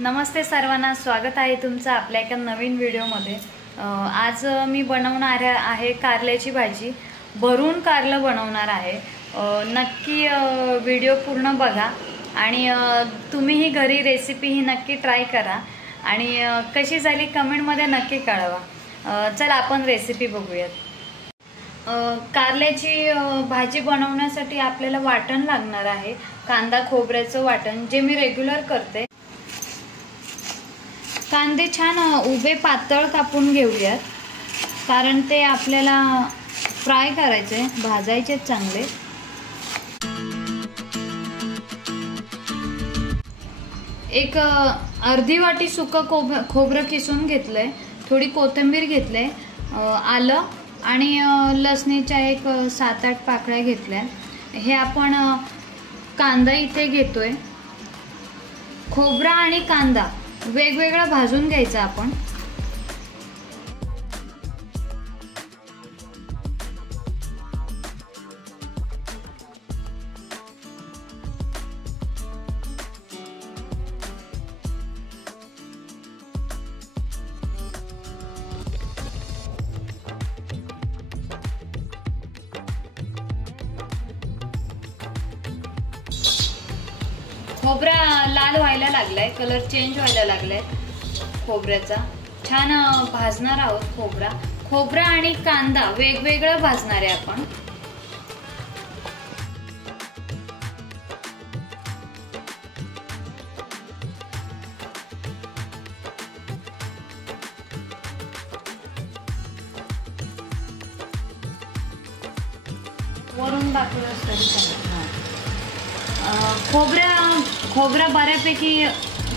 नमस्ते सर्वांना, स्वागत आहे तुमचं आपल्या एका नवीन व्हिडिओमध्ये। आज मी बनवणार आहे कारल्याची भाजी। भरून कारलं बनवणार आहे। नक्की व्हिडिओ पूर्ण बघा आणि तुम्हीही घरी रेसिपी ही नक्की ट्राय करा आणि कशी झाली कमेंटमध्ये नक्की कळवा। चला आपण रेसिपी बघूयात। कारल्याची भाजी बनवण्यासाठी आपल्याला वाटण लागणार आहे, कांदा खोबऱ्याचं वाटण जे मी रेग्युलर करते। कांदे छान उभे पातळ कापून घेऊयात, कारण ते आपल्याला फ्राय करायचे, भाजायचे चांगले। एक अर्धी वाटी सुकं खोबरं किसून घेतलंय, थोडी कोथिंबीर घेतले, आलं आणि लसणीच्या एक 7-8 पाकळ्या घेतल्या। हे आपण कांदा इथे घेतोय। खोबरा आणि कांदा वेगवेगळा भाजून घ्यायचा आपण। खोबरा लाल व्हायला लागलाय, कलर चेंज व्हायला लागलाय खोबऱ्याचा। छान भाजणार आहोत खोबरा आणि कांदा वेगवेगळा भाजणार आहे आपण। वरून टाकलं तरी खोबरा बऱ्यापैकी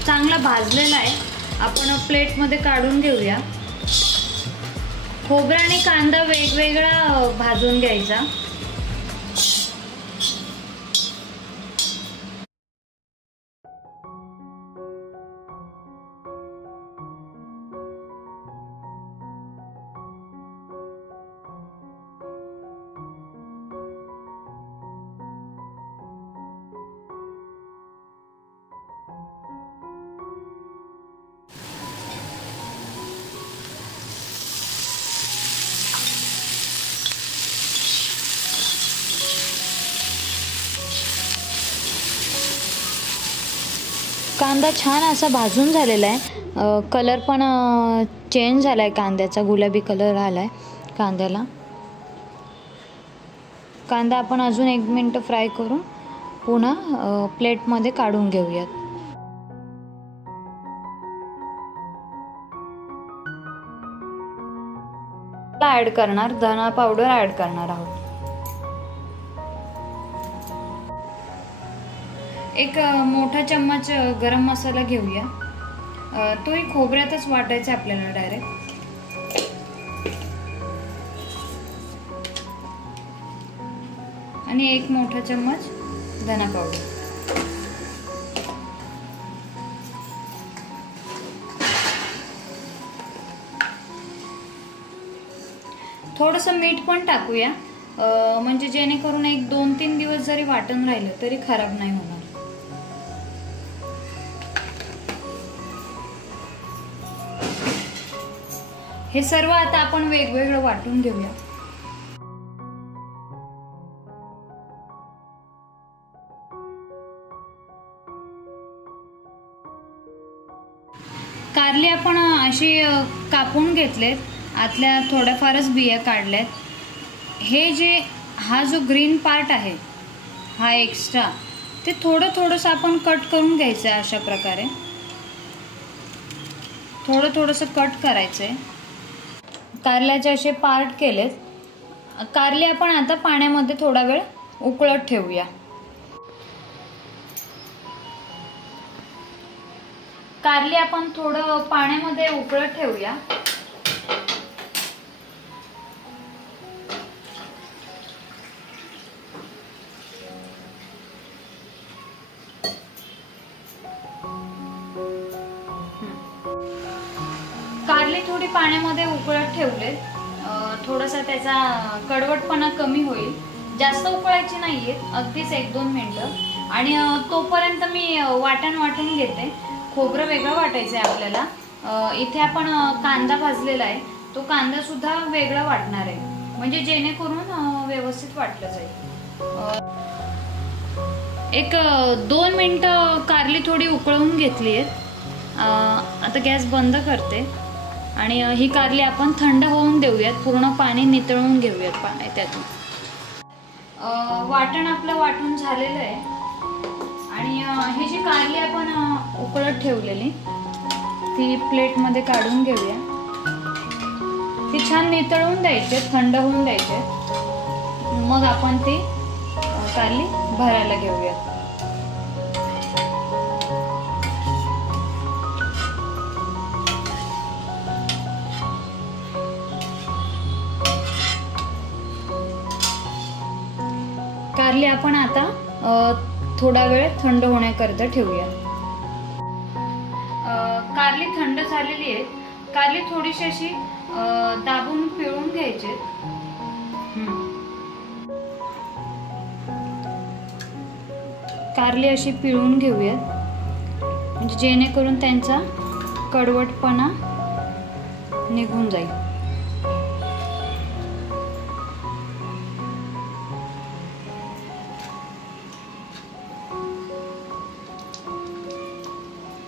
चांगला भाजलेला आहे। आपण प्लेट मध्ये काढून घेऊया। खोबरा आणि कांदा वेगवेगळा भाजून घ्यायचा। कांदा छान असा भाजून झालेला आहे। कलर पण चेंज झालाय, कांद्याचा गुलाबी कलर आलाय कांद्याला। कांदा आपण अजून 1 मिनिट फ्राय करून पुन्हा प्लेट मध्ये काढून घेऊयात। ऍड करणार धना पावडर ऍड करणार आहोत। एक मोठा चम्मच गरम मसाला घेऊया। तोही खोबऱ्यातच वाटायचा आपल्याला डायरेक्ट। आणि 1 मोठा चम्मच धना पावडर। थोडंसं मीठ पण टाकूया, म्हणजे जेणेकरून 1-2-3 दिवस जरी वाटण राहिलं तरी खराब नाही होणार। हे सर्व आता आपण वेगवेगळं वाटून घेऊया। कारली आपण अशी कापून घेतलेत, आतल्या थोड्याफारच बिया काढल्यात। हे हा जो ग्रीन पार्ट आहे, हा एक्स्ट्रा, ते थोडंसं आपण कट करून घ्यायचं आहे। अशा प्रकारे थोडंसं कट करायचंय। कारल्याचे असे पार्ट केलेत। कारली आपण आता पाण्यामध्ये थोडा वेळ उकळत ठेवूया। कारली आपण थोडं पाण्यामध्ये उकळत ठेवूया। कारली थोडी पाण्यामध्ये उकळत ठेवले, थोडासा त्याचा कडवटपणा कमी होईल। जास्त उकळायची नाहीये, अगदीच 1-2 मिनिटं। आणि तोपर्यंत मी वाटण वाटून घेते। खोबरं वेगळं वाटायचं आहे आपल्याला। इथे आपण कांदा भाजलेला आहे, तो कांदा सुद्धा वेगळा वाटणार आहे, म्हणजे जेणेकरून व्यवस्थित वाटलं जाईल। एक 2 मिनिटं कारली थोडी उकळवून घेतली आहेत। आता गॅस बंद करते आणि ही कारली आपण थंड होऊन देऊयात, पूर्ण पाणी नितळून घेऊयात त्यातून। वाटण आपलं वाटून झालेलं आहे आणि ही जी कारली आपण उकळत ठेवलेली ती प्लेटमध्ये काढून घेऊया। ती छान नितळून द्यायचे, थंड होऊन द्यायचे, मग आपण ती कारली भरायला घेऊया। कारली आपण आता थोडा वेळ थंड होण्याकरता ठेवूया। कारली थंड झालेली आहे। कारली थोडीशी अशी दाबून पिळून घ्यायची। कारली अशी पिळून घेऊया, म्हणजे जेणेकरून त्यांचा कडवटपणा निघून जाईल।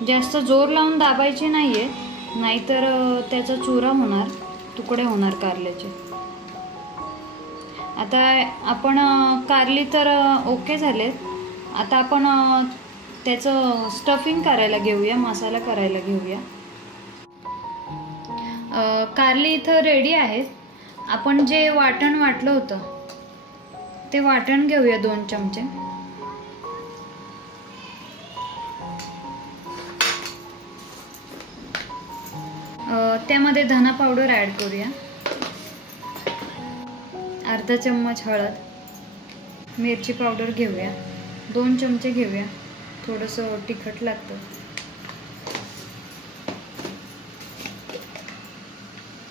जास्त जोर लावून दाबायचे नाहीये, नाहीतर त्याचा चुरा होणार, तुकडे होणार कारल्याचे। आता आपण कारली तर ओके झालेत, आता आपण त्याचं स्टफिंग करायला घेऊया, मसाला करायला घेऊया। कारली इथं रेडी आहे। आपण जे वाटण वाटलं होतं ते वाटण घेऊया 2 चमचे। त्यामध्ये धना पावडर ॲड करूया, अर्धा चम्मच हळद, मिरची पावडर घेऊया 2 चमचे घेऊया, थोडंसं तिखट लागतं,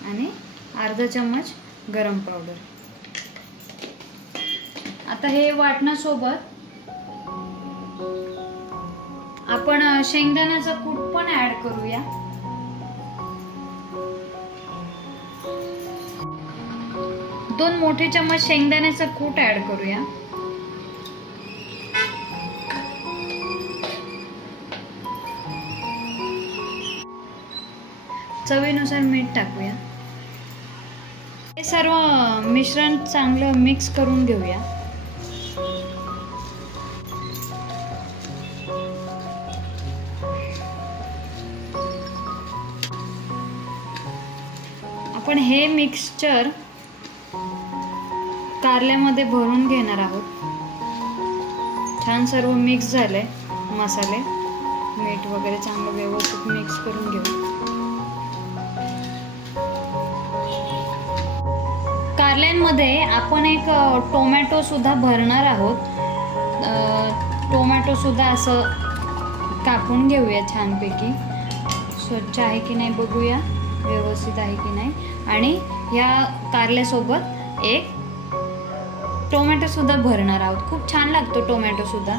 आणि अर्धा चम्मच गरम पावडर। आता हे वाटणासोबत आपण शेंगदाण्याचा कूट पण ॲड करूया। 2 मोठे चम्मच शेंगदाण्याचा कूट ॲड करूया। चवीनुसार मीठ टाकूया। हे सर्व मिश्रण चांगलं मिक्स करून घेऊया। आपण हे मिक्सचर कारल्यामध्ये भरून घेणार आहोत। छान सर्व मिक्स झालंय, मसाले मीठ वगैरे चांगलं व्यवस्थित मिक्स करून घेऊ। कारल्यांमध्ये आपण एक टोमॅटो सुद्धा भरणार आहोत। टोमॅटो सुद्धा असं कापून घेऊया छानपैकी, स्वच्छ आहे की नाही बघूया, व्यवस्थित आहे की नाही। आणि या कारल्यासोबत एक टोमॅटो सुद्धा भरणार आहोत। खूप छान लागतो टोमॅटो सुद्धा।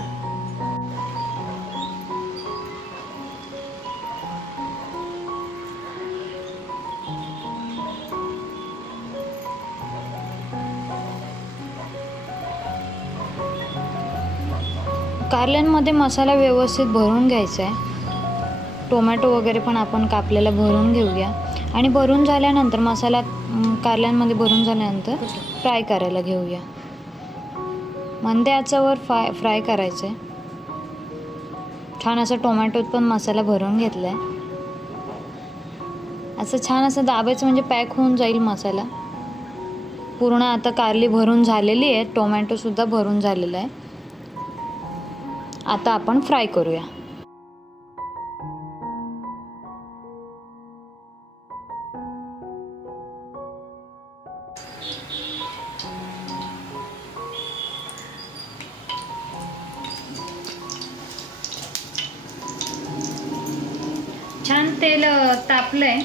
कारल्यांमध्ये मसाला व्यवस्थित भरून घ्यायचा आहे। टोमॅटो वगैरे पण आपण कापलेला भरून घेऊया, आणि भरून झाल्यानंतर मसाला कारल्यांमध्ये भरून झाल्यानंतर फ्राय करायला घेऊया। मंद आचेवर फ्राय करायचं आहे। छान असं टोमॅटोत पण मसाला भरून घेतला आहे। असं छान असं दाबायचं, म्हणजे पॅक होऊन जाईल मसाला पूर्ण। आता कारली भरून झालेली आहे, टोमॅटो सुद्धा भरून झालेला आहे। आता आपण फ्राय करूया। छान तेल तापलंय।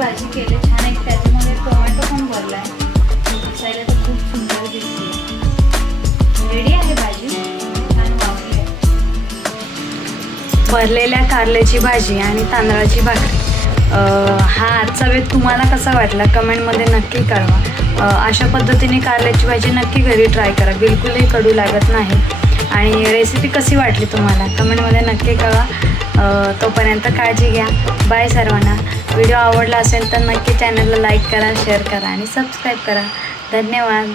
भाजी केली छान. एक त्याच्यामध्ये टोमॅटो पण भरला आहे. दिसायला तर खूप सुंदर दिसते. रेडी आहे भाजी. छान वाफली. भरलेल्या कारल्याची भाजी आणि तांदळाची भाकरी. हा आजचा वेळ तुम्हाला कसा वाटला कमेंटमध्ये नक्की कळवा. अशा पद्धतीने कारल्याची भाजी नक्की घरी ट्राय करा. बिलकुलही कडू लागत नाही. आणि रेसिपी कशी वाटली तुम्हाला कमेंटमध्ये नक्की कळवा. तोपर्यंत काळजी घ्या. बाय सर्वांना. व्हिडिओ आवडला असेल तर नक्की चॅनलला लाईक करा, शेअर करा आणि सबस्क्राईब करा. धन्यवाद.